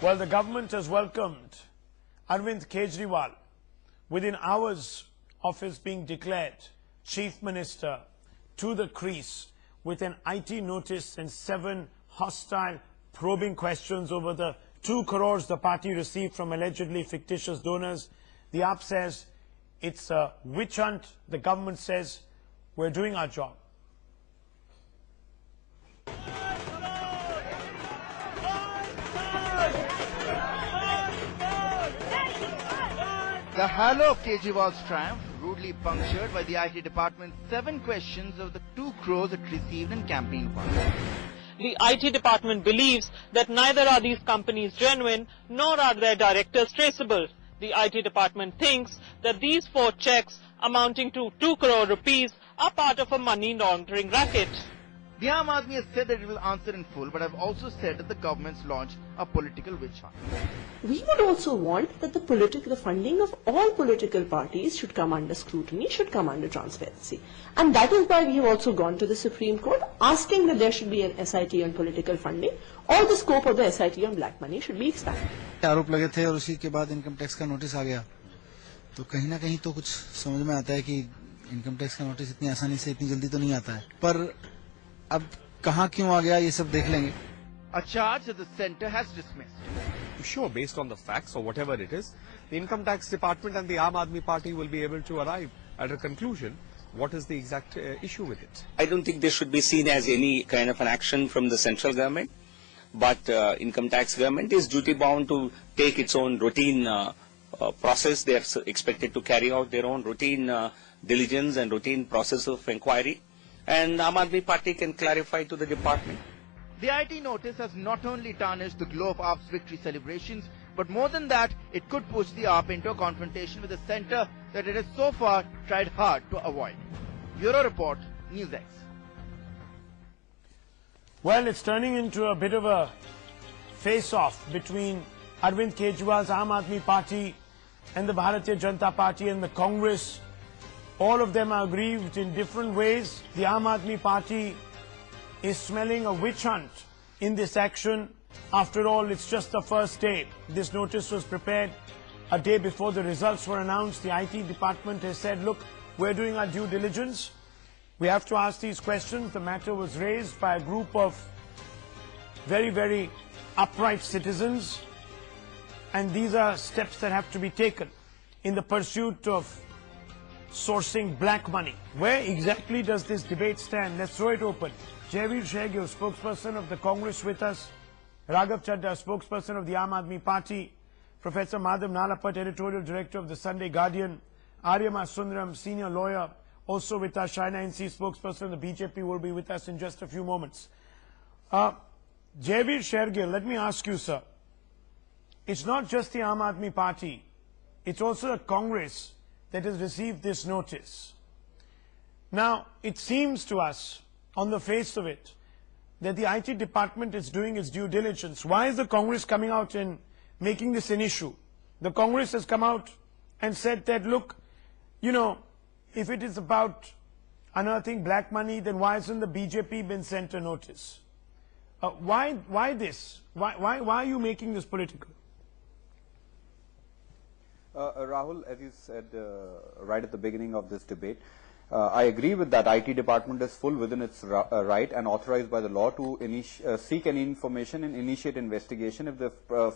Well, the government has welcomed Arvind Kejriwal within hours of his being declared Chief Minister to the crease with an IT notice and 7 hostile probing questions over the 2 crores the party received from allegedly fictitious donors. The AAP says it's a witch hunt. The government says we're doing our job. The halo of Kejriwal's triumph rudely punctured by the IT department's 7 questions of the 2 crores it received in campaign funds. The IT department believes that neither are these companies genuine, nor are their directors traceable. The IT department thinks that these 4 checks amounting to 2 crore rupees are part of a money laundering racket. The Aam Aadmi has said that it will answer in full, but have also said that the government's launched a political witch hunt. We would also want that the funding of all political parties should come under scrutiny, should come under transparency. And that is why we have also gone to the Supreme Court asking that there should be an SIT on political funding, or the scope of the SIT on black money should be expanded. आरोप लगे थे और उसी के बाद income tax का notice आ गया, तो कहीं ना कहीं तो कुछ समझ में आता है कि इनकम टैक्स का नोटिस इतनी आसानी से इतनी जल्दी तो नहीं आता है, पर अब कहाँ क्यों आ गया ये सब देख लेंगे. A charge that the centre has dismissed. Sure, based on the facts or whatever it is, the Income Tax Department and the Aam Aadmi Party will be able to arrive at a conclusion. What is the exact issue with it? I don't think this should be seen as any kind of an action from the central government, but income tax government is duty bound to take its own routine process. They are expected to carry out their own routine diligence and routine process of inquiry, and Aam Aadmi Party can clarify to the department. The IT notice has not only tarnished the glow of AAP's victory celebrations, but more than that, it could push the AAP into a confrontation with the centre that it has so far tried hard to avoid. Bureau Report, NewsX. Well, it's turning into a bit of a face-off between Arvind Kejriwal's Aam Aadmi Party and the Bharatiya Janata Party and the Congress. All of them are aggrieved in different ways. The Aam Aadmi Party is smelling a witch hunt in this action. After all, it's just the first day. This notice was prepared a day before the results were announced. The IT department has said, look, we're doing our due diligence. We have to ask these questions. The matter was raised by a group of very, very upright citizens. And these are steps that have to be taken in the pursuit of sourcing black money. Where exactly does this debate stand? Let's throw it open. Jaiveer, Shergill, spokesperson of the Congress with us. Raghav Chadda, spokesperson of the Aam Aadmi Party. Professor Madhav Nalapat, editorial director of the Sunday Guardian. Aryama Sundaram, senior lawyer, also with us. Shaina NC, spokesperson of the BJP, will be with us in just a few moments. Jaiveer, Shergill, let me ask you, sir. It's not just the Aam Aadmi Party. It's also the Congress that has received this notice. Now, it seems to us, on the face of it, that the IT department is doing its due diligence. Why is the Congress coming out and making this an issue? The Congress has come out and said that, look, you know, if it is about unearthing black money, then why hasn't the BJP been sent a notice? Why this? Why are you making this political? Rahul, as you said right at the beginning of this debate, I agree with that. IT department is full within its right and authorized by the law to seek any information and initiate investigation if they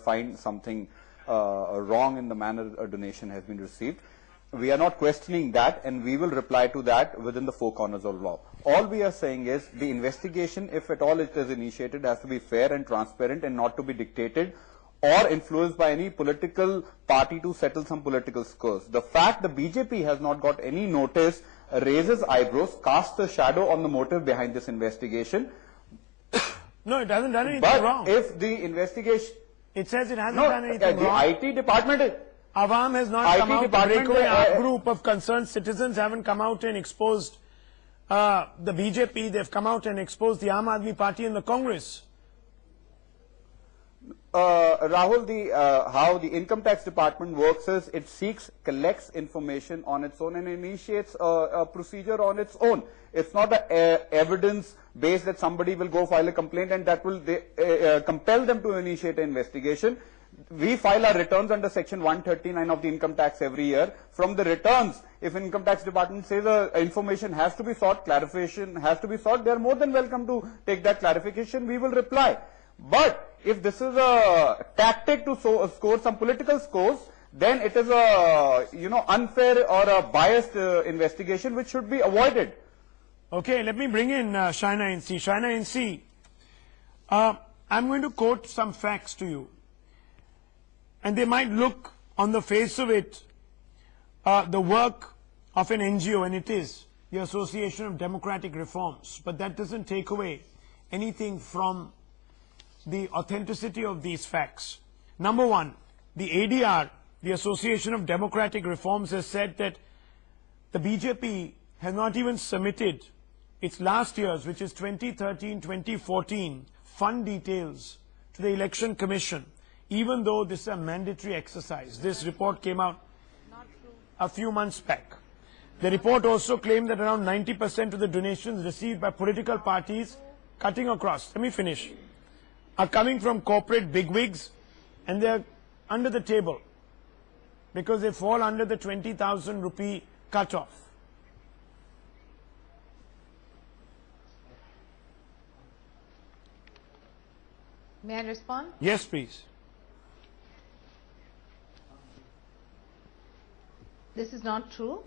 find something wrong in the manner a donation has been received. We are not questioning that, and we will reply to that within the 4 corners of law. All we are saying is the investigation, if at all it is initiated, has to be fair and transparent and not to be dictated or influenced by any political party to settle some political scores. The fact the BJP has not got any notice raises eyebrows, casts a shadow on the motive behind this investigation. No, it hasn't done anything wrong. But if the investigation... It says it hasn't done anything wrong. The IT department... Awam has not come out. The breakaway AAP group of concerned citizens haven't come out and exposed the BJP. They've come out and exposed the Aam Aadmi Party and the Congress. Rahul, how the income tax department works is it collects information on its own and initiates a procedure on its own. It's not a evidence based that somebody will go file a complaint and that will compel them to initiate an investigation. We file our returns under section 139 of the income tax every year. From the returns, if income tax department says information has to be sought, clarification has to be sought, they are more than welcome to take that clarification. We will reply. But if this is a tactic to score some political scores, then it is a unfair or a biased investigation which should be avoided. Okay, let me bring in Shaina NC. Shaina NC, I'm going to quote some facts to you. And they might look on the face of it the work of an NGO, and it is the Association of Democratic Reforms. But that doesn't take away anything from the authenticity of these facts. Number one, the ADR, the Association of Democratic Reforms, has said that the BJP has not even submitted its last year's, which is 2013-2014, fund details to the Election Commission, even though this is a mandatory exercise. This report came out a few months back. The report also claimed that around 90% of the donations received by political parties, cutting across, let me finish, are coming from corporate bigwigs, and they're under the table because they fall under the 20,000 rupee cutoff. May I respond? Yes, please. This is not true.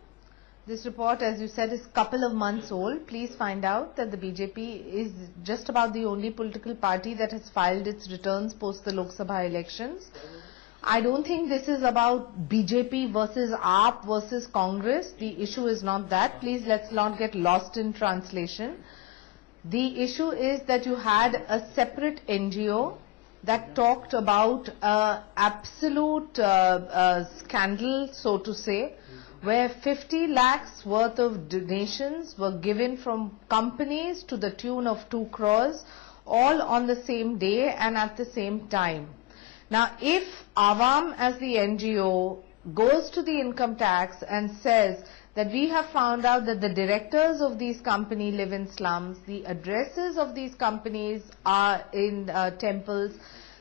This report, as you said, is a couple of months old. Please find out that the BJP is just about the only political party that has filed its returns post the Lok Sabha elections. I don't think this is about BJP versus AAP versus Congress. The issue is not that. Please, let's not get lost in translation. The issue is that you had a separate NGO that talked about absolute scandal, so to say, where 50 lakhs worth of donations were given from companies to the tune of 2 crores, all on the same day and at the same time. Now, if Awam as the NGO goes to the income tax and says that we have found out that the directors of these companies live in slums, the addresses of these companies are in temples,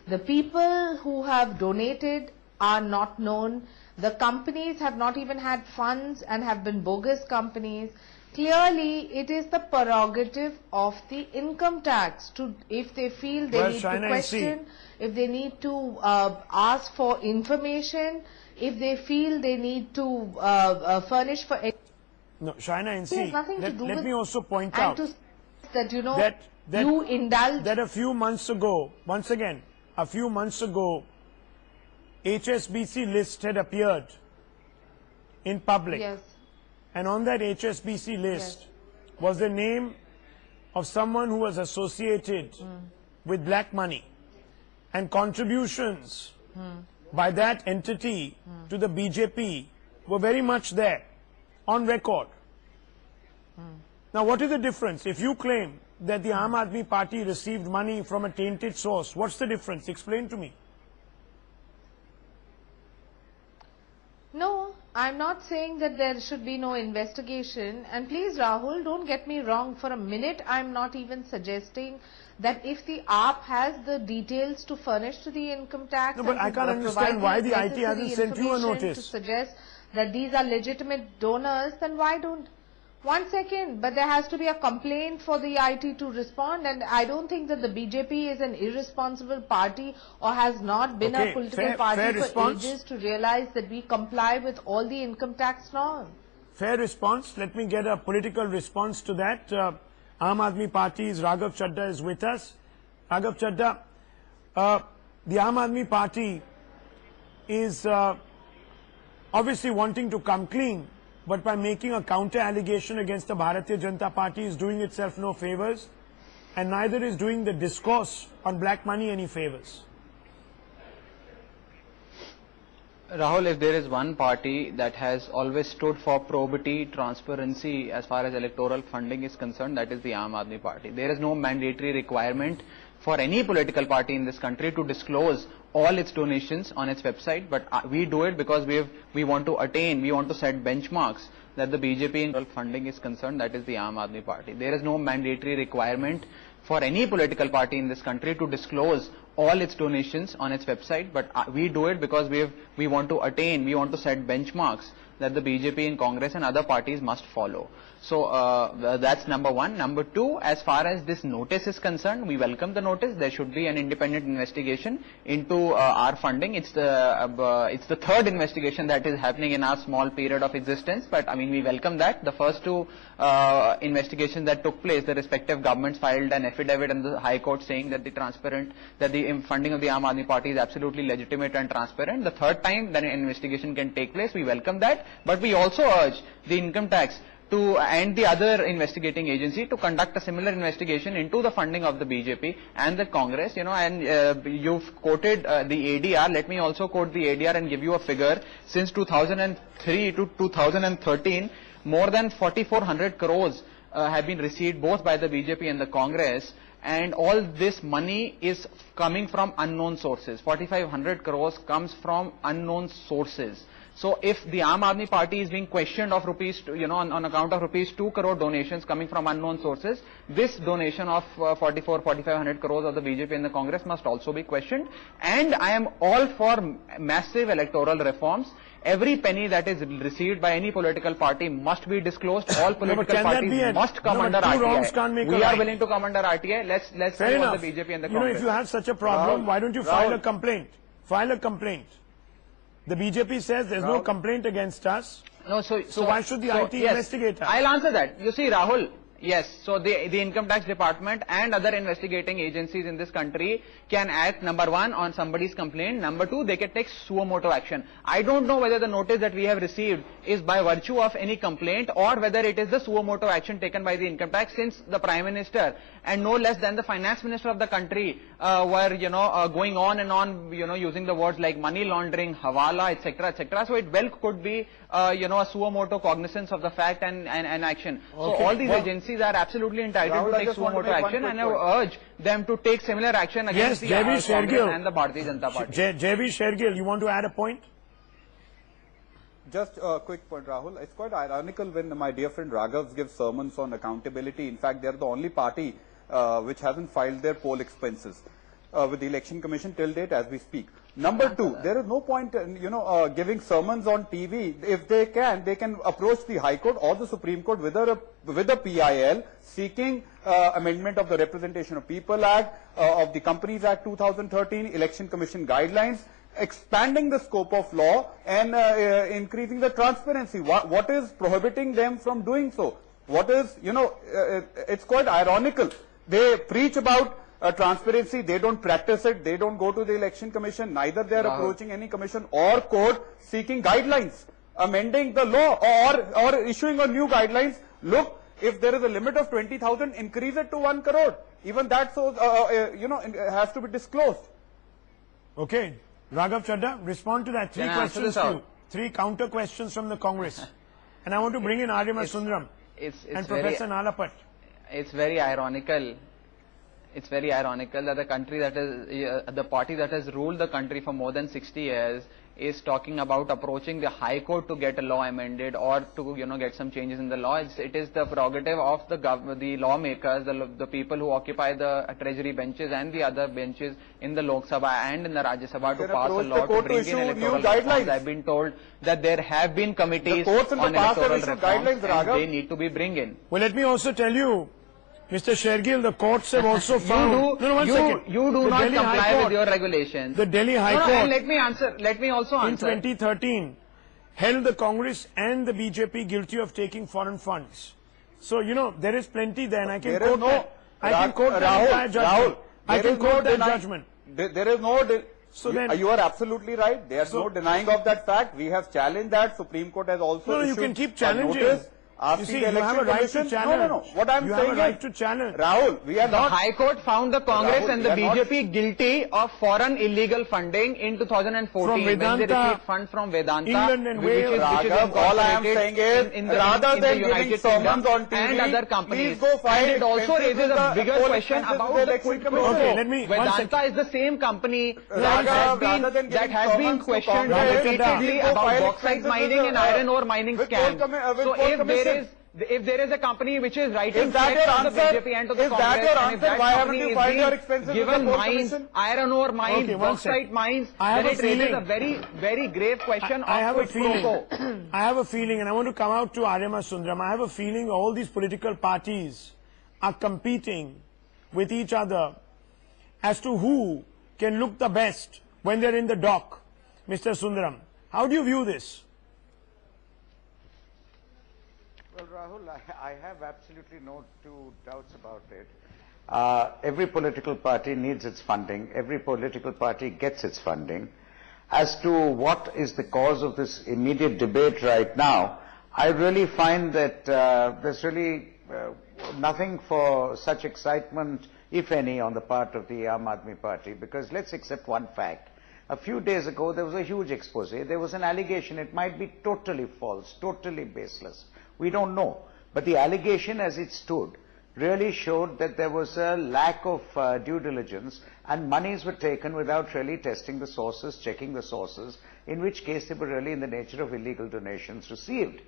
the people who have donated are not known, the companies have not even had funds and have been bogus companies, clearly it is the prerogative of the income tax to, if they feel they need to question, if they need to ask for information, if they feel they need to furnish for... No, Shaina NC, let me also point and out that, you know, that you indulge... That a few months ago, once again, a few months ago, HSBC list had appeared in public. Yes. And on that HSBC list was the name of someone who was associated with black money, and contributions by that entity to the BJP were very much there, on record. Now, what is the difference? If you claim that the Aam Aadmi Party received money from a tainted source, what's the difference? Explain to me. No, I'm not saying that there should be no investigation. And please, Rahul, don't get me wrong for a minute. I'm not even suggesting that if the AAP has the details to furnish to the income tax... No, but I can't understand why the IT hasn't sent you a notice. ...to suggest that these are legitimate donors, then why don't... One second, but there has to be a complaint for the IT to respond, and I don't think that the BJP is an irresponsible party or has not been a political party for ages to realize that we comply with all the income tax norms. Fair response. Let me get a political response to that. Aam Aadmi Party's Raghav Chadda is with us. Raghav Chadda, the Aam Aadmi Party is obviously wanting to come clean, but by making a counter allegation against the Bharatiya Janata Party is doing itself no favors, and neither is doing the discourse on black money any favors. Rahul, if there is one party that has always stood for probity, transparency as far as electoral funding is concerned, that is the Aam Aadmi Party. There is no mandatory requirement for any political party in this country to disclose all its donations on its website, but we do it because we want to set benchmarks that the BJP in funding is concerned, that is the Aam Aadmi Party. There is no mandatory requirement for any political party in this country to disclose all its donations on its website, but we do it because we want to set benchmarks that the BJP and Congress and other parties must follow. So that's number one. Number two, as far as this notice is concerned, we welcome the notice. There should be an independent investigation into our funding. It's the third investigation that is happening in our small period of existence, but I mean, we welcome that. The first two investigations that took place, the respective governments filed an affidavit in the High Court saying that the funding of the Aam Aadmi Party is absolutely legitimate and transparent. The third time that an investigation can take place, we welcome that, but we also urge the income tax and the other investigating agency to conduct a similar investigation into the funding of the BJP and the Congress, and you've quoted the ADR. Let me also quote the ADR and give you a figure. Since 2003 to 2013, more than 4,400 crores have been received both by the BJP and the Congress, and all this money is coming from unknown sources. 4,500 crores comes from unknown sources. So if the Aam Aadmi Party is being questioned of rupees, on account of rupees 2 crore donations coming from unknown sources, this donation of 4,500 crores of the BJP and the Congress must also be questioned. And I am all for massive electoral reforms. Every penny that is received by any political party must be disclosed. All political parties must come under RTI. We are willing to come under RTI. Let's see what the BJP and the Congress. If you have such a problem, why don't you file a complaint? File a complaint. The BJP says there's no complaint against us. No, so why should the IT investigate us? I'll answer that. You see, Rahul, yes, so the Income Tax Department and other investigating agencies in this country can act, number one, on somebody's complaint. Number two, they can take suo moto action. I don't know whether the notice that we have received is by virtue of any complaint or whether it is the suo moto action taken by the Income Tax, since the Prime Minister and no less than the Finance Minister of the country were, going on and on, using the words like money laundering, hawala, etc., etc. So it well could be, a suo moto cognizance of the fact and action. Okay. So all these agencies are absolutely entitled to take suo moto action, and I urge them to take similar action against the Congress and the Bharatiya Janata Party. Jaiveer, Shergill, you want to add a point? Just a quick point, Rahul. It's quite ironical when my dear friend Raghav gives sermons on accountability. In fact, they are the only party which hasn't filed their poll expenses with the Election Commission till date as we speak. Number two, there is no point, giving sermons on TV. If they can approach the High Court or the Supreme Court with a PIL seeking amendment of the Representation of People Act, of the Companies Act 2013, Election Commission guidelines, expanding the scope of law and increasing the transparency. What is prohibiting them from doing so? What is, it's quite ironical. They preach about transparency, they don't practice it, they don't go to the Election Commission, neither they are approaching any commission or court seeking guidelines, amending the law or issuing a new guidelines. Look, if there is a limit of 20,000, increase it to 1 crore. Even that, has to be disclosed. Okay. Raghav Chadha, respond to that. Three counter questions from the Congress. And I want to bring in Aryama Sundaram and Professor Nalapat. It's very ironical. It's very ironical that the country that is, the party that has ruled the country for more than 60 years is talking about approaching the High Court to get a law amended or to, get some changes in the law. It is the prerogative of the lawmakers, the people who occupy the treasury benches and the other benches in the Lok Sabha and in the Rajya Sabha to pass a law to bring in electoral reforms. I've been told that there have been committees on electoral reforms and they need to be bring in. Well, let me also tell you, Mr. Shergill, the courts have also found... You do not comply with your regulations. The Delhi High Court... Let me also answer. In 2013, held the Congress and the BJP guilty of taking foreign funds. So, there is plenty there, and I can quote that. I can quote that entire judgment. I can quote that judgment. There is no... So then, you are absolutely right. There is no denying of that fact. We have challenged that. Supreme Court has also issued you can keep challenging. asking see, the you have election a right to commission. challenge. No. What I'm you saying have a right is, to challenge. Rahul, we are The not. High Court found the Congress Rahul, and the we are not- BJP guilty of foreign illegal funding in 2014 From when they Vedanta, received funds from Vedanta, England and which is Wales. Raghav, all I am saying is, rather than giving sermons on TV, and other companies, please go find and it also expenses raises with a the bigger poll question expenses about with the election quid pro commission. Okay, quo. let me- one Vedanta second. is the same company that Raghav, has rather than been giving questioned Congress, repeatedly please go about file bauxite expenses mining with and the, iron ore mining with scams. poll with So poll commission. if there is a company which is writing Is that checks your to the answer? BJP and to the Is that Congress, your and if answer? that Why haven't company you is filed being your expenses with the given poll mines, commission? iron ore mines, Okay, one bauxite second. mines, I have then a it raises feeling- a very, very grave question I have a of quid pro feeling. quo. I have a feeling, and I want to come out to Aryama Sundaram. I have a feeling all these political parties are competing with each other as to who can look the best when they're in the dock. Mr. Sundaram, how do you view this? Well, Rahul, I have absolutely no two doubts about it. Every political party needs its funding. Every political party gets its funding. As to what is the cause of this immediate debate right now, I really find that there's really nothing for such excitement, if any, on the part of the Aam Aadmi Party, because let's accept one fact. A few days ago, there was a huge expose. There was an allegation. It might be totally false, totally baseless. We don't know. But the allegation as it stood really showed that there was a lack of due diligence and monies were taken without really testing the sources, checking the sources, in which case they were really in the nature of illegal donations received.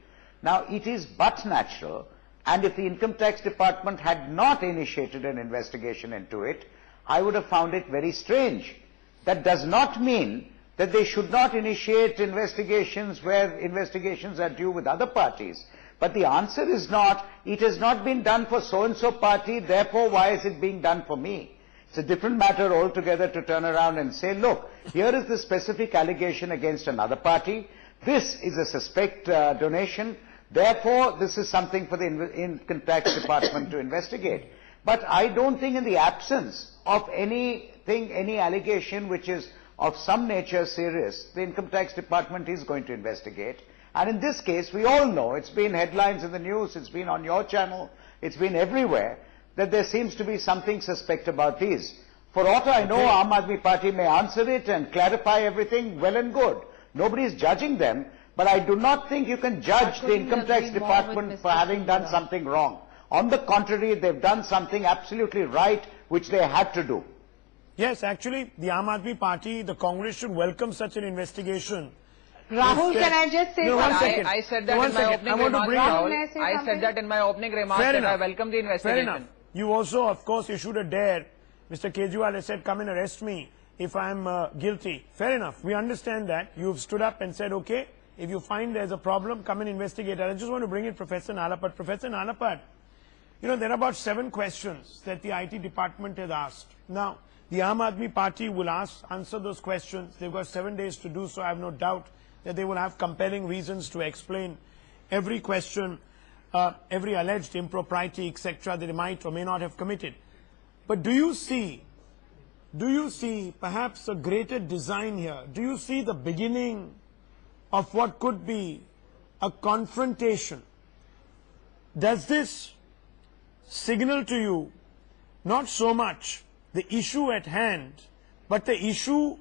Now, it is but natural, and if the Income Tax Department had not initiated an investigation into it, I would have found it very strange. That does not mean that they should not initiate investigations where investigations are due with other parties. But the answer is not, it has not been done for so-and-so party, therefore why is it being done for me? It's a different matter altogether to turn around and say, look, here is the specific allegation against another party, this is a suspect donation, therefore this is something for the Income Tax Department to investigate. But I don't think in the absence of anything, any allegation which is of some nature serious, the Income Tax Department is going to investigate. And in this case, we all know, it's been headlines in the news, it's been on your channel, it's been everywhere, that there seems to be something suspect about these. For aught I know, Aam Aadmi Party may answer it and clarify everything, well and good. Nobody is judging them, but I do not think you can judge the Income Tax Department for having done something wrong. On the contrary, they've done something absolutely right, which they had to do. Yes, actually, the Aam Aadmi Party, the Congress should welcome such an investigation. Rahul, can I just say No, one something? second. I said that One in my second. opening I want to remarks, bring Rahul. May I say I something? said that in my opening remarks Fair that enough. I welcome the Fair investigation. enough. You also, of course, issued a dare. Mr. Kejriwal has said, come and arrest me if I'm guilty. Fair enough. We understand that. You've stood up and said, okay, if you find there's a problem, come and investigate. I just want to bring in Professor Nalapat. Professor Nalapat, you know, there are about 7 questions that the IT department has asked. Now, the Aam Aadmi Party will answer those questions. They've got 7 days to do so. I have no doubt that they will have compelling reasons to explain every question, every alleged impropriety, etc., that they might or may not have committed. But do you see perhaps a greater design here? Do you see the beginning of what could be a confrontation? Does this signal to you not so much the issue at hand, but the issue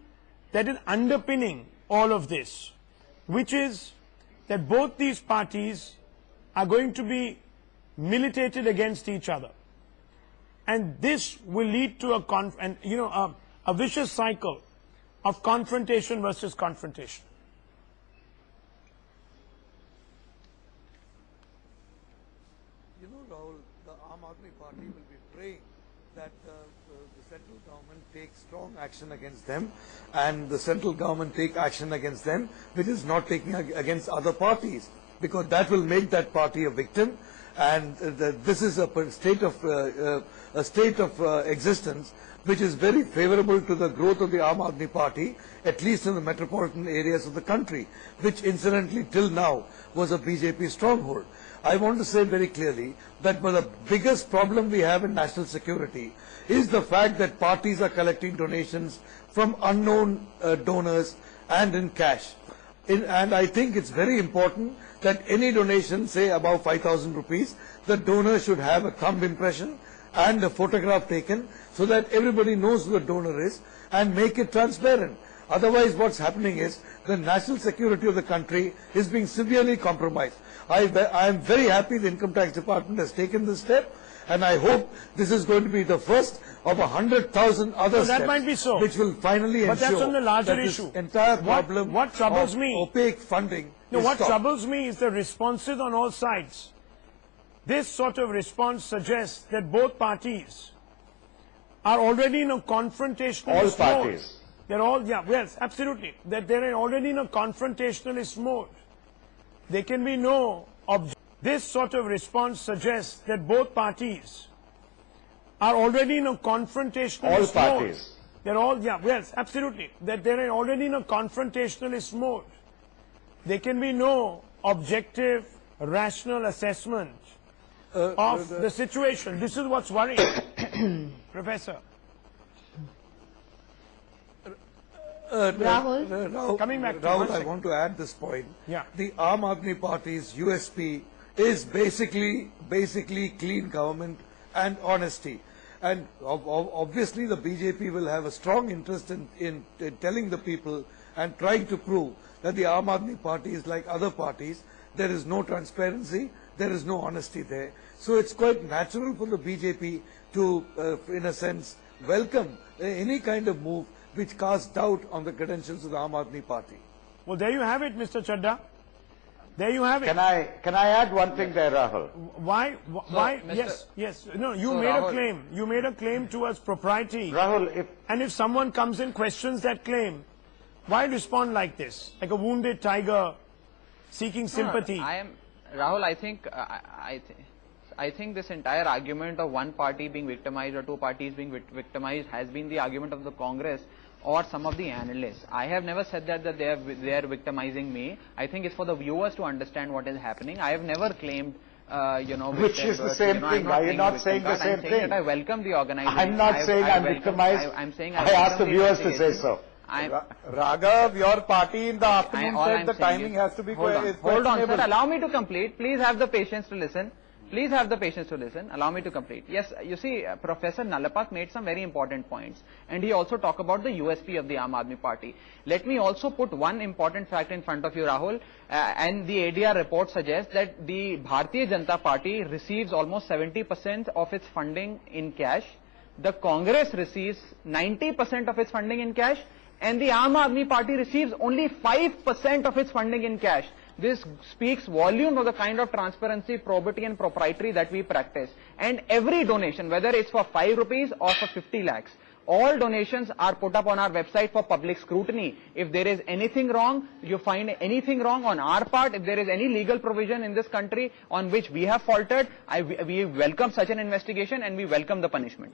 that is underpinning all of this, which is that both these parties are going to be militated against each other? And this will lead to a vicious cycle of confrontation versus confrontation. You know, Rahul, the Aam Aadmi Party will be praying that the central government takes strong action against them and the central government take action against them, which is not taking against other parties, because that will make that party a victim. And this is a state of existence which is very favorable to the growth of the Aam Aadmi Party, at least in the metropolitan areas of the country, which incidentally till now was a BJP stronghold. I want to say very clearly that the biggest problem we have in national security is the fact that parties are collecting donations from unknown donors and in cash. And I think it's very important that any donation, say above 5,000 rupees, the donor should have a thumb impression and a photograph taken so that everybody knows who the donor is and make it transparent. Otherwise, what's happening is the national security of the country is being severely compromised. I am very happy the Income Tax Department has taken this step, and I hope this is going to be the first of 100,000 other steps, that might be so, which will finally but ensure that's on the larger that issue. this entire problem what troubles of me, opaque funding no, is what stopped. troubles me is the responses on all sides. This sort of response suggests that both parties are already in a confrontationalist All mode. parties. They're all, yeah, yes, absolutely. That they're already in a confrontationalist mode. There can be no This sort of response suggests that both parties are already in a confrontationalist All mode. parties. They're all, yeah, yes, absolutely. That they're already in a confrontationalist mode. There can be no objective, rational assessment of the situation. This is what's worrying, Professor. Rahul? Coming back to Rahul, I want to add this point. Yeah. The Aam Aadmi Party's USP is basically clean government and honesty. And obviously the BJP will have a strong interest in telling the people and trying to prove that the Aam Aadmi Party is like other parties. There is no transparency, there is no honesty there. So it's quite natural for the BJP to, in a sense, welcome any kind of move which casts doubt on the credentials of the Aam Aadmi Party. Well, there you have it, Mr. Chadda. There you have it. Can I add one thing there, Rahul? Why? Yes. No, you made Rahul, a claim. You made a claim towards propriety. Rahul, And if someone comes and questions that claim, why respond like this? Like a wounded tiger seeking sympathy. Rahul, I think this entire argument of one party being victimized or two parties being victimized has been the argument of the Congress or some of the analysts. I have never said that they are victimizing me. I think it's for the viewers to understand what is happening. I have never claimed, which is the same thing. Are you not saying the same thing? That I welcome the organization. I'm not saying I'm victimized. I'm saying I asked the viewers to say so. Raghav, your party in the afternoon said the timing has to be Hold on, sir. Allow me to complete. Please have the patience to listen. Please have the patience to listen. Allow me to complete. Yes, you see, Professor Nalapat made some very important points. And he also talked about the USP of the Aam Aadmi Party. Let me also put one important fact in front of you, Rahul. And the ADR report suggests that the Bharatiya Janata Party receives almost 70% of its funding in cash. The Congress receives 90% of its funding in cash. And the Aam Aadmi Party receives only 5% of its funding in cash. This speaks volume of the kind of transparency, probity and propriety that we practice. And every donation, whether it's for 5 rupees or for 50 lakhs, all donations are put up on our website for public scrutiny. If there is anything wrong, you find anything wrong on our part, if there is any legal provision in this country on which we have faltered, we welcome such an investigation and we welcome the punishment.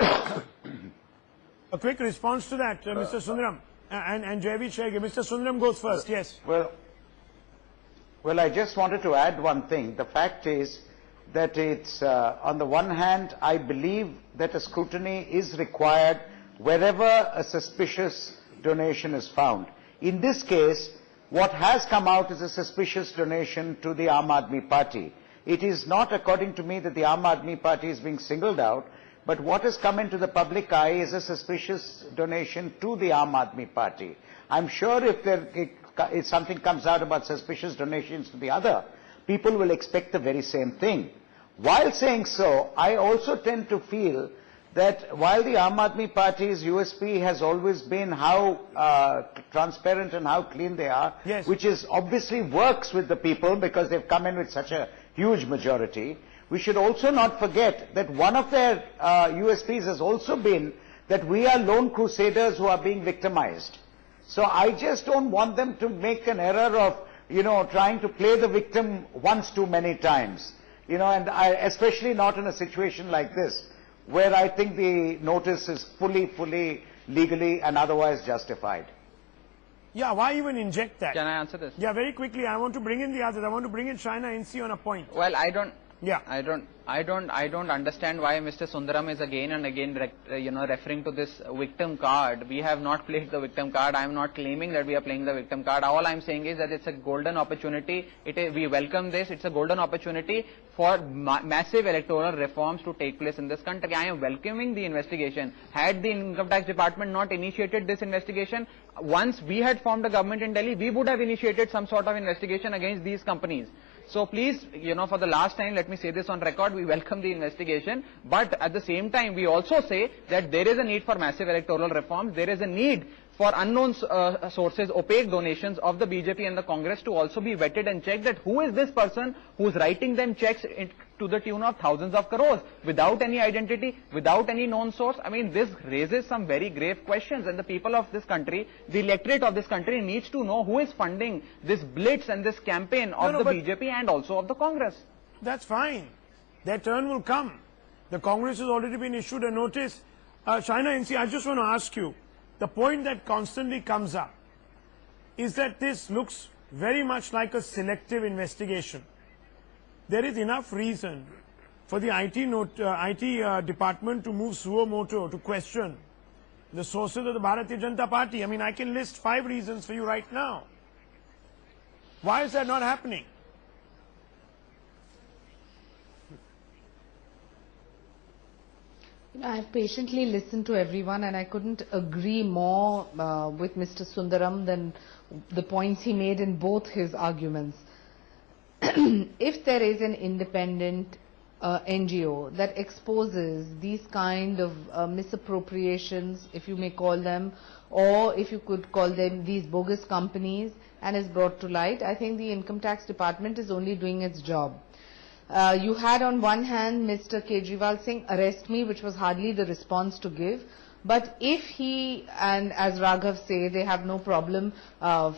A quick response to that, Mr. Sundaram and Jaiveer Shergill. Mr. Sundaram goes first, yes. Well, I just wanted to add one thing. The fact is that it's, on the one hand, I believe that a scrutiny is required wherever a suspicious donation is found. In this case, what has come out is a suspicious donation to the Aam Aadmi Party. It is not, according to me, that the Aam Aadmi Party is being singled out, but what has come into the public eye is a suspicious donation to the Aam Aadmi Party. I'm sure if something comes out about suspicious donations to the other, people will expect the very same thing. While saying so, I also tend to feel that while the Aam Aadmi Party's USP has always been how transparent and how clean they are, yes, which is obviously works with the people because they've come in with such a huge majority, we should also not forget that one of their USPs has also been that we are lone crusaders who are being victimized. So I just don't want them to make an error of, trying to play the victim once too many times. And especially not in a situation like this, where I think the notice is fully legally and otherwise justified. Yeah, why even inject that? Can I answer this? Yeah, very quickly. I want to bring in the others. I want to bring in China NC on a point. Well, Yeah. I don't understand why Mr. Sundaram is again and again, referring to this victim card. We have not played the victim card. I am not claiming that we are playing the victim card. All I am saying is that it's a golden opportunity. We welcome this. It's a golden opportunity for massive electoral reforms to take place in this country. I am welcoming the investigation. Had the Income Tax Department not initiated this investigation, once we had formed a government in Delhi, we would have initiated some sort of investigation against these companies. So please, for the last time, let me say this on record, we welcome the investigation, but at the same time, we also say that there is a need for massive electoral reforms. There is a need for unknown sources, opaque donations of the BJP and the Congress to also be vetted and checked that who is this person who's writing them checks to the tune of thousands of crores without any identity, without any known source. I mean, this raises some very grave questions, and the people of this country, the electorate of this country needs to know who is funding this blitz and this campaign of the BJP and also of the Congress. That's fine. Their turn will come. The Congress has already been issued a notice. Shaina NC, I just want to ask you, the point that constantly comes up is that this looks very much like a selective investigation. There is enough reason for the IT department to move suo moto to question the sources of the Bharatiya Janata Party. I mean, I can list 5 reasons for you right now. Why is that not happening? I've patiently listened to everyone, and I couldn't agree more with Mr. Sundaram than the points he made in both his arguments. If there is an independent NGO that exposes these kind of misappropriations, if you may call them, or if you could call them these bogus companies, and is brought to light, I think the Income Tax Department is only doing its job. You had on one hand Mr. Kejriwal saying, arrest me, which was hardly the response to give. But if he, and as Raghav say, they have no problem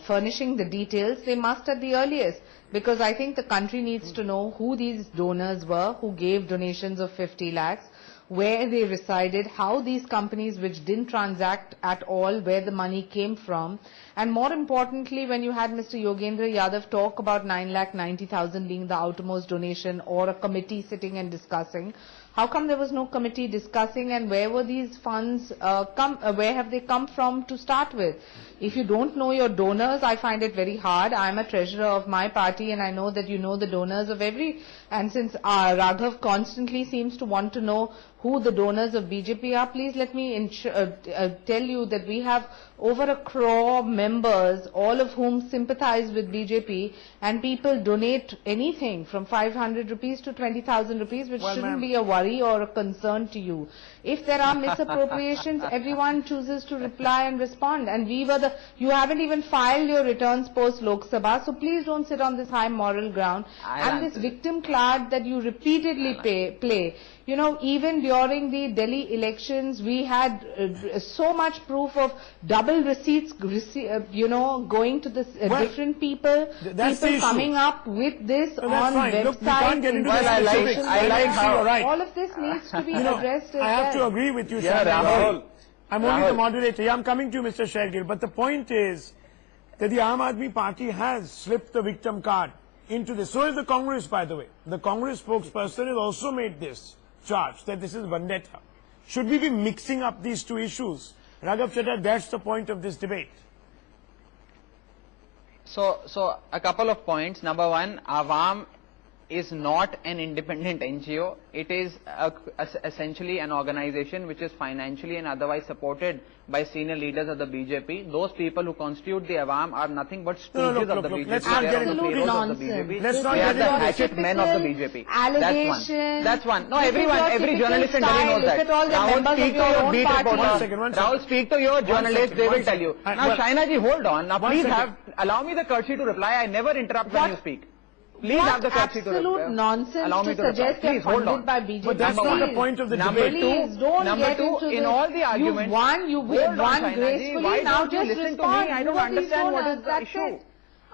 furnishing the details, they must at the earliest. Because I think the country needs to know who these donors were, who gave donations of 50 lakhs, where they resided, how these companies which didn't transact at all, where the money came from. And more importantly, when you had Mr. Yogendra Yadav talk about 9,90,000 being the outermost donation or a committee sitting and discussing, how come there was no committee discussing, and where were these funds where have they come from to start with? If you don't know your donors, I find it very hard. I'm a treasurer of my party, and I know that you know the donors of every, and since Raghav constantly seems to want to know who the donors of BJP are, please let me tell you that we have over 1 crore members, all of whom sympathize with BJP, and people donate anything from 500 rupees to 20,000 rupees, which shouldn't be a worry or a concern to you. If there are misappropriations, everyone chooses to reply and respond. And you haven't even filed your returns post Lok Sabha, so please don't sit on this high moral ground. And this victim card that you repeatedly play, even during the Delhi elections, we had so much proof of double receipts, going to the different people, people coming up with this on websites. Look, we can't get into I like how all of this needs to be addressed as well. I have to agree with you, Rahul. I'm only the moderator. Yeah, I'm coming to you, Mr. Shergill. But the point is that the Aam Aadmi Party has slipped the victim card into this. So is the Congress, by the way. The Congress spokesperson has also made this charge that this is vendetta. Should we be mixing up these two issues? Raghav Chadha, that's the point of this debate. So a couple of points. Number one, Awam is not an independent NGO. It is essentially an organization which is financially and otherwise supported by senior leaders of the BJP. Those people who constitute the Awam are nothing but stooges of the BJP. Let's not get into nonsense. Let's not they are get the into hatchet men of the BJP. Allegations. That's one. No, every journalist in Delhi knows that. Rahul, speak to your beat reporter. Rahul, speak to your journalists. They will tell you. Now, Shaina ji, hold on. Now, please allow me the courtesy to reply. I never interrupt when you speak. Please have the courtesy to absolute nonsense to suggest they're funded by BJP. But that's not the point of the debate. Please don't get into in all the arguments. You've won gracefully. Now just respond. I don't understand what is the issue.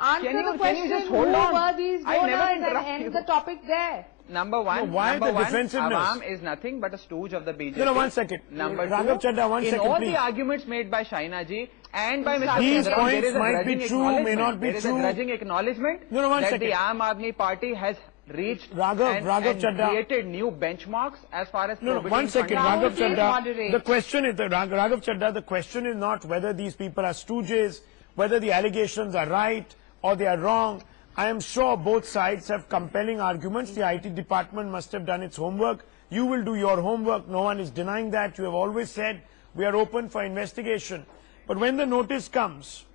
Answer the question, who were these donors, and end the topic there. Number one, Awam is nothing but a stooge of the BJP. No, 1 second. Number Raghav two, Chadha, 1 second, in all please. the arguments made by Shaina ji and by Mr. These Sundaram, points might be true, may not be there is true. a grudging acknowledgement No, 1 that second. the Aam Aadmi Party has reached Raghav and Chadha created new benchmarks as far as No, one second, Raghav Chadha. The question is, Raghav Chadha, the question is not whether these people are stooges, whether the allegations are right or they are wrong. I am sure both sides have compelling arguments. The IT department must have done its homework. You will do your homework. No one is denying that. You have always said we are open for investigation. But when the notice comes,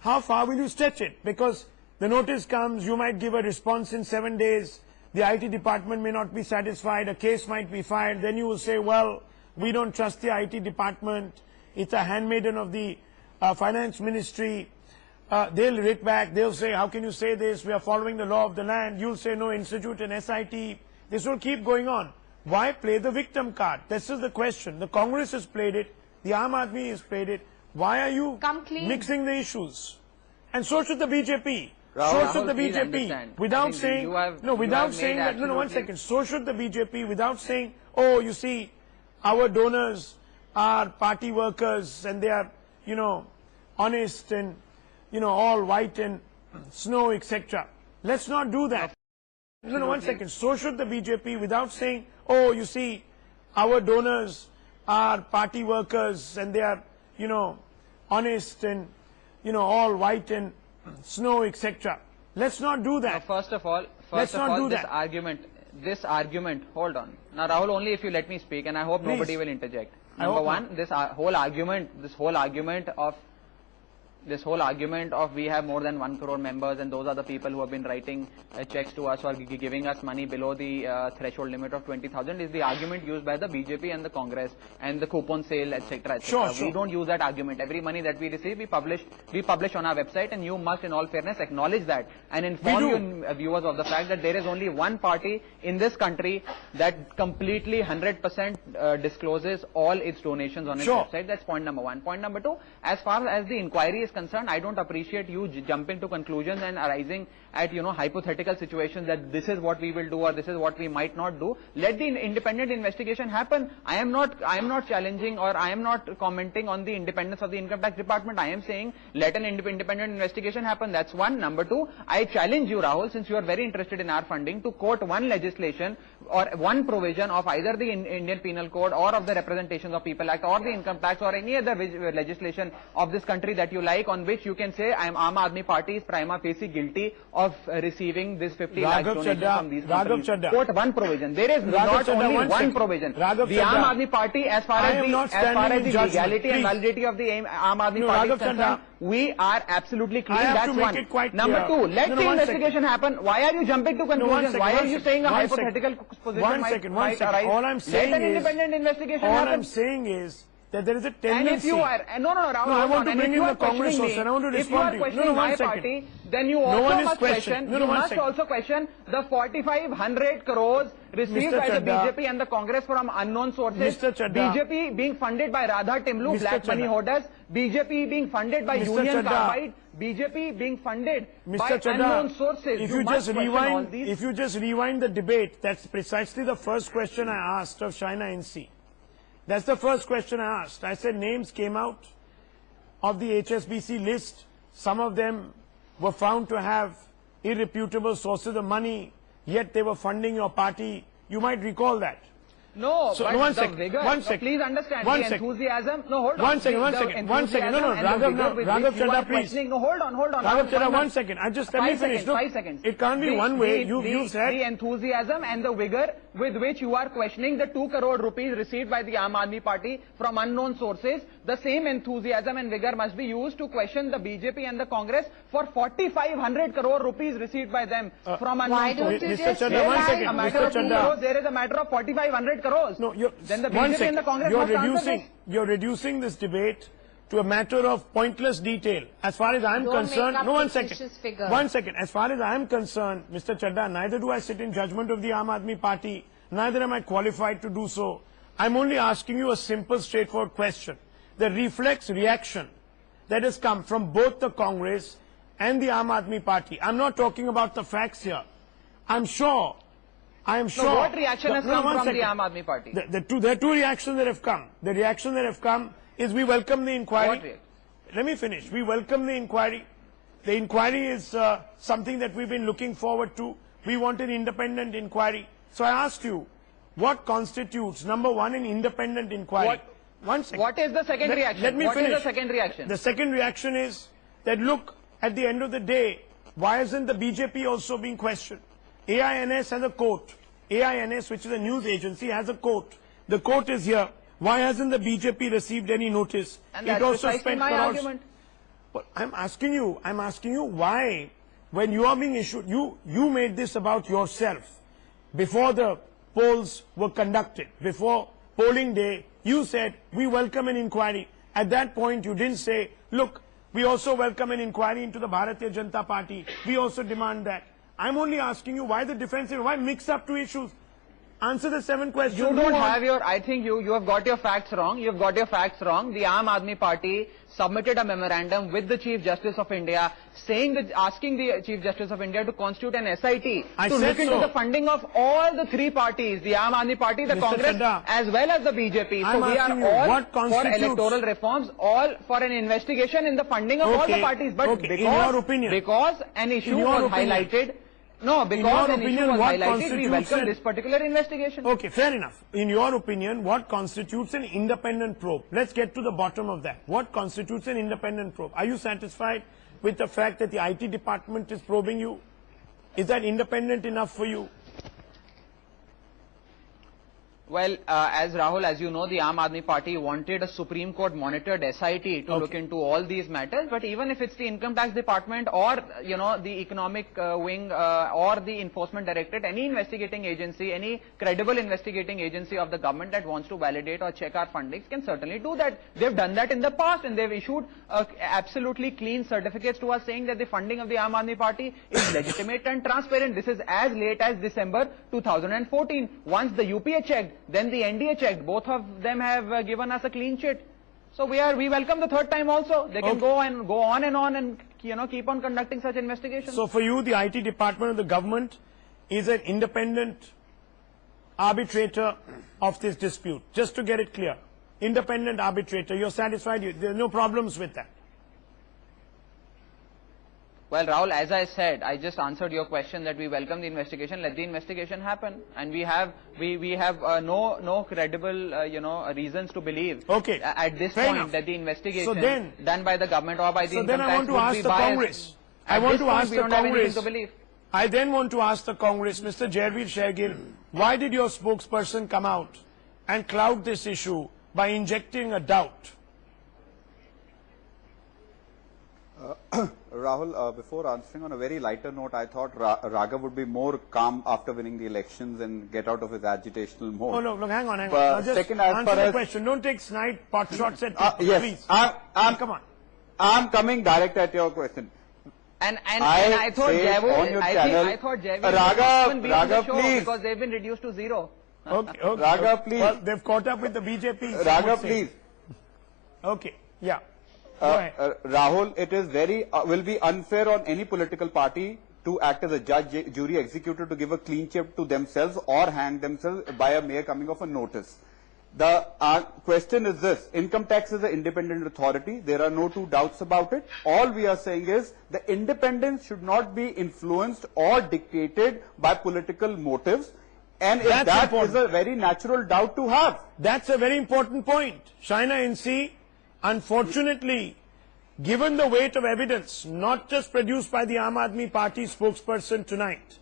how far will you stretch it? Because the notice comes, you might give a response in 7 days. The IT department may not be satisfied. A case might be filed. Then you will say, well, we don't trust the IT department. It's a handmaiden of the finance ministry. They'll write back. They'll say, how can you say this? We are following the law of the land. You'll say, no, institute an SIT. This will keep going on. Why play the victim card? This is the question. The Congress has played it. The Aam Aadmi has played it. Why are you mixing the issues? And so should the BJP. So should the BJP. Without saying, one second. So should the BJP without saying, oh, you see, our donors are party workers and they are, honest and, all white and snow, etc. Let's not do that. One second. So should the BJP without saying, oh, you see, our donors are party workers and they are, honest and, all white and snow, etc. Let's not do that. First of all, this argument, hold on. Now, Rahul, only if you let me speak, and I hope nobody will interject. Number one, this whole argument of we have more than 1 crore members and those are the people who have been writing checks to us or giving us money below the threshold limit of 20,000 is the argument used by the BJP and the Congress and the coupon sale, etc. Sure. We don't use that argument. Every money that we receive, we publish on our website, and you must in all fairness acknowledge that and inform your viewers of the fact that there is only one party in this country that completely 100% discloses all its donations on its website. That's point number one. Point number two, as far as the inquiry is concerned, I don't appreciate you jumping to conclusions and arising at hypothetical situations that this is what we will do or this is what we might not do. Let the independent investigation happen. I am not challenging or I am not commenting on the independence of the income tax department. I am saying let an independent investigation happen. That's one. Number two, I challenge you, Rahul, since you are very interested in our funding, to quote one legislation or one provision of either the Indian Penal Code or of the Representations of People Act or the income tax or any other legislation of this country that you like, on which you can say I am Aam Aadmi Party is prima facie guilty of receiving this 50 lakh donation from these companies. Quote one provision. There is not only one provision. The Aam Aadmi Party, as far as the legality and validity of the Aam Aadmi Party is concerned, we are absolutely clean. That's one. Number two, let the investigation happen. Why are you jumping to conclusions? Why are you saying a hypothetical position? One second. All I'm saying let an independent investigation happen. All I'm saying is that there is a tendency. And if you are, Rahul, I want to bring in the Congress also, and I want to respond to you. If you are questioning my party, then you also must question. You must also question the 4,500 crores received by the BJP and the Congress from unknown sources. BJP being funded by Radha Timlu, black money hoarders. BJP being funded by Union Carbide. BJP being funded by unknown sources. If you just rewind the debate, that's precisely the first question I asked of China NC. That's the first question I asked. I said names came out of the HSBC list. Some of them were found to have irreputable sources of money, yet they were funding your party. You might recall that. No, so, but one the second, vigor, one second, please understand one the second. enthusiasm. No, hold on. One second. No, Raghav Chadha, please. No, hold on. Raghav Chadha, 1 second. Let me finish. 5 seconds. It can't be one way. You said the enthusiasm and the vigor with which you are questioning the 2 crore rupees received by the Aam Aadmi Party from unknown sources. The same enthusiasm and vigor must be used to question the BJP and the Congress for 4,500 crore rupees received by them from unknown sources. Mr. Chadha, 1 second. Mr. Chadha, there is a matter of 4,500 crores. No, then the BJP and the Congress must answer this. You're reducing this debate to a matter of pointless detail. As far as I'm concerned, no, 1 second. 1 second. As far as I'm concerned, Mr. Chadha, neither do I sit in judgment of the Aam Aadmi Party, neither am I qualified to do so. I'm only asking you a simple, straightforward question. The reflex reaction that has come from both the Congress and the Aam Aadmi Party. I'm not talking about the facts here. I am sure. So what reaction has come from the Aam Aadmi Party? There are two reactions that have come. The reaction that have come is we welcome the inquiry. Let me finish. We welcome the inquiry. The inquiry is something that we've been looking forward to. we want an independent inquiry. So I asked you, what constitutes, number one, an independent inquiry? One second. What is the second reaction? Let me What finish. is the second reaction? The second reaction is that, look, at the end of the day, why isn't the BJP also being questioned? AINS has a court. AINS, which is a news agency, has a court. The court is here. Why hasn't the BJP received any notice? And that's precisely my argument. Well, I'm asking you why, when you are being issued, you made this about yourself. Before the polls were conducted, before polling day, you said, we welcome an inquiry. At that point, you didn't say, look, we also welcome an inquiry into the Bharatiya Janata Party. We also demand that. I'm only asking you why the defensive, why mix up two issues? Answer the 7 questions. You don't have your, I think you have got your facts wrong. You have got your facts wrong. The Aam Aadmi Party submitted a memorandum with the Chief Justice of India saying that, asking the Chief Justice of India to constitute an SIT to look into the funding of all the 3 parties, the Aam Aadmi Party, the Mr. Congress, Chadha, as well as the BJP. I'm So we are asking you, all what for constitutes- electoral reforms, all for an investigation in the funding of all the parties. But in your opinion, because an issue was highlighted, no, because an issue was highlighted, we welcome this particular investigation. Okay, fair enough. In your opinion, what constitutes an independent probe? Let's get to the bottom of that. What constitutes an independent probe? Are you satisfied with the fact that the IT department is probing you? Is that independent enough for you? Well, as Rahul, as you know, the Aam Aadmi Party wanted a Supreme Court monitored SIT to look into all these matters. But even if it's the Income Tax Department or, you know, the Economic Wing or the Enforcement Directorate, any investigating agency, any credible investigating agency of the government that wants to validate or check our fundings can certainly do that. They've done that in the past, and they've issued absolutely clean certificates to us saying that the funding of the Aam Aadmi Party is legitimate and transparent. This is as late as December 2014. Once the UPA checked, then the NDA checked. Both of them have given us a clean sheet. So we welcome the third time also. They can go on and you know, keep on conducting such investigations. So for you, the IT department of the government is an independent arbitrator of this dispute. Just to get it clear, independent arbitrator. You're satisfied? There are no problems with that. Well, Rahul, as I said, I just answered your question that we welcome the investigation. Let the investigation happen, and we have no credible you know, reasons to believe at this point that the investigation done by the government or by the income tax would be biased. I want to ask the Congress. Believe. I then want to ask the Congress, Mr. Jaiveer Shergill, why did your spokesperson come out and cloud this issue by injecting a doubt? Rahul, before answering on a very lighter note, I thought Raghav would be more calm after winning the elections and get out of his agitational mode. Oh, no, hang on. Just second, answer the question. Don't take snide pot shots at people, yes, please. come on. I'm coming direct at your question. And I thought Jaiveer, I thought Jaiveer Raghav, please. Because they've been reduced to 0. Okay. Raghav, please. Well, they've caught up with the BJP. Raghav, please. Okay, yeah. Rahul, it is will be unfair on any political party to act as a judge, jury, executor to give a clean chip to themselves or hang themselves by a mere coming of a notice. The question is this: income tax is an independent authority. There are no two doubts about it. All we are saying is the independence should not be influenced or dictated by political motives. And that is a very natural doubt to have. That's a very important point. Shaina NC, unfortunately, given the weight of evidence, not just produced by the Aam Aadmi Party spokesperson tonight,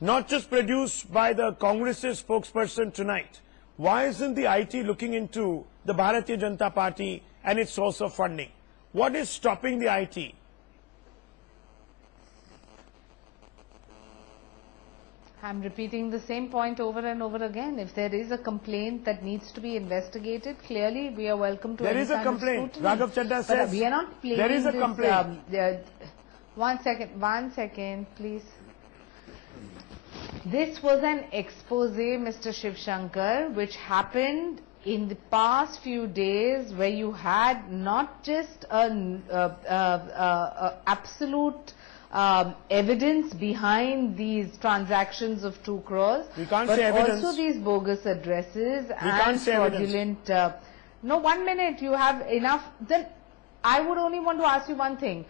not just produced by the Congress's spokesperson tonight, why isn't the IT looking into the Bharatiya Janata Party and its source of funding? What is stopping the IT? I'm repeating the same point over and over again. If there is a complaint that needs to be investigated, clearly we are welcome to. There is a complaint. Raghav Chadha says we are not playing. There is a complaint. 1 second, please. This was an expose, Mr. Shiv Shankar, which happened in the past few days, where you had not just an absolute evidence behind these transactions of 2 crores, but also these bogus addresses and fraudulent. No, 1 minute, you have enough. Then I would only want to ask you one thing.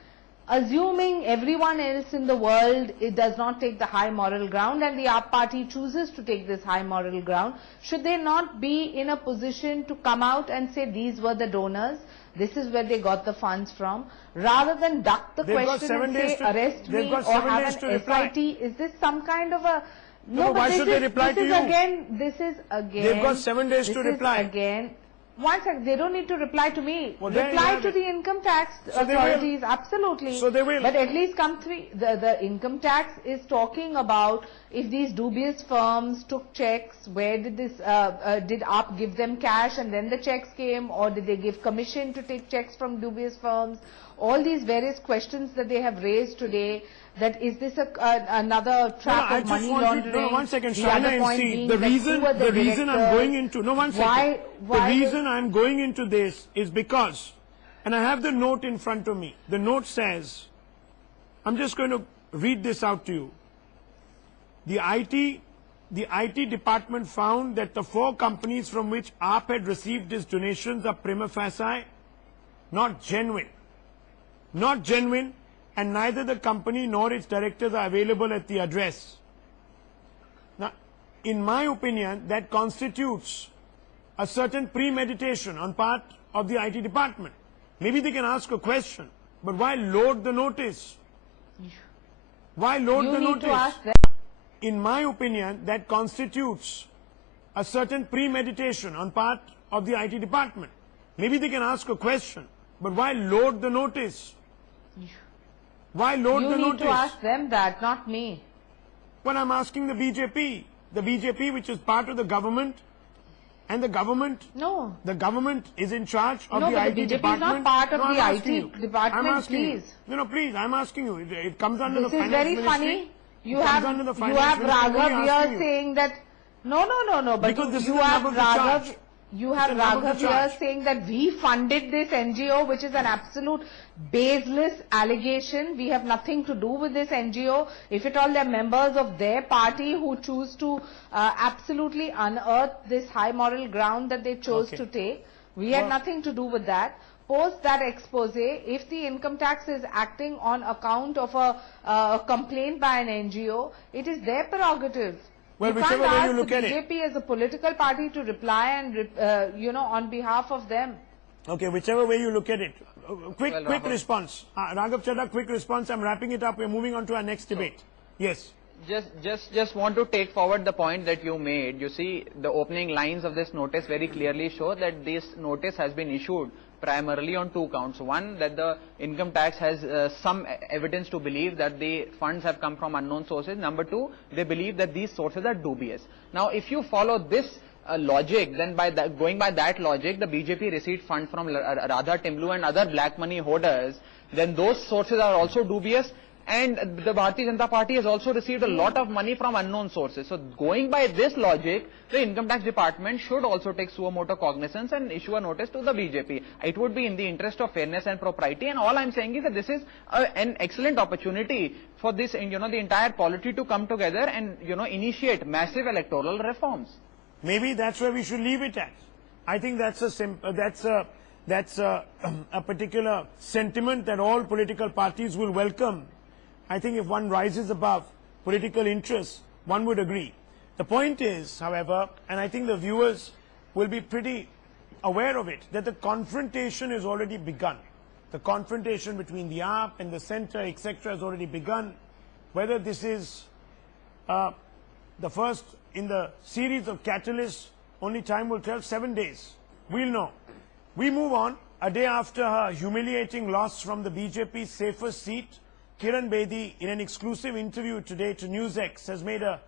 assuming everyone else in the world it does not take the high moral ground and the AAP party chooses to take this high moral ground, should they not be in a position to come out and say these were the donors, this is where they got the funds from, rather than duck the question and say arrest me or have an SIT? Is this some kind of a... No, why should they reply to you? This is again... They've got 7 days to reply. Again, one second, they don't need to reply to me. Well, reply to the income tax authorities, absolutely. So they will. But at least the income tax is talking about if these dubious firms took checks, where did this, did AAP give them cash and then the checks came, or did they give commission to take checks from dubious firms? All these various questions that they have raised today, that is this another trap of money laundering? No, 1 second, Shaina, the reason I'm going into, no, 1 second. The reason I'm going into this is because, and I have the note in front of me. The note says, I'm just going to read this out to you. The IT department found that the 4 companies from which AAP had received its donations are prima facie not genuine. Not genuine, and neither the company nor its directors are available at the address. Now, in my opinion, that constitutes a certain premeditation on part of the IT department. Maybe they can ask a question, but why load the notice? Why load the notice? You need to ask them. In my opinion, that constitutes a certain premeditation on part of the IT department. Maybe they can ask a question, but why load the notice? Why load the notice? You need to ask them that, not me. Well, I'm asking the BJP. The BJP, which is part of the government, and the government... No. The government is in charge of the IT department. No, but the BJP is not part of the IT department, please. No, please, I'm asking you. It comes under the finance ministry. This is very funny. You have Raghav here saying that... No, but because you have Raghav... You have Raghav here saying that we funded this NGO, which is an absolute baseless allegation. We have nothing to do with this NGO. If at all they're members of their party who choose to absolutely unearth this high moral ground that they chose to take, we had nothing to do with that. Post that expose, if the income tax is acting on account of a complaint by an NGO, it is their prerogative. Well, whichever way you look at it. BJP as a political party to reply and, on behalf of them. Okay, whichever way you look at it. Quick response. Raghav Chadha, quick response. I'm wrapping it up. We're moving on to our next debate. Yes. Just want to take forward the point that you made. You see, the opening lines of this notice very clearly show that this notice has been issued primarily on 2 counts. One, that the income tax has some evidence to believe that the funds have come from unknown sources. Number 2, they believe that these sources are dubious. Now, if you follow this logic, then going by that logic, the BJP received funds from Radha Timlu and other black money hoarders, then those sources are also dubious. And the Bharatiya Janata Party has also received a lot of money from unknown sources. So going by this logic, the income tax department should also take suo motu cognizance and issue a notice to the BJP. It would be in the interest of fairness and propriety. And all I'm saying is that this is an excellent opportunity for this, the entire polity to come together and, initiate massive electoral reforms. Maybe that's where we should leave it at. I think that's a particular sentiment that all political parties will welcome. I think if one rises above political interests, one would agree. The point is, however, and I think the viewers will be pretty aware of it, that the confrontation has already begun. The confrontation between the AAP and the centre, etc., has already begun. Whether this is the first in the series of catalysts, only time will tell. 7 days. We'll know. We move on. A day after her humiliating loss from the BJP's safest seat, Kiran Bedi, in an exclusive interview today to NewsX, has made a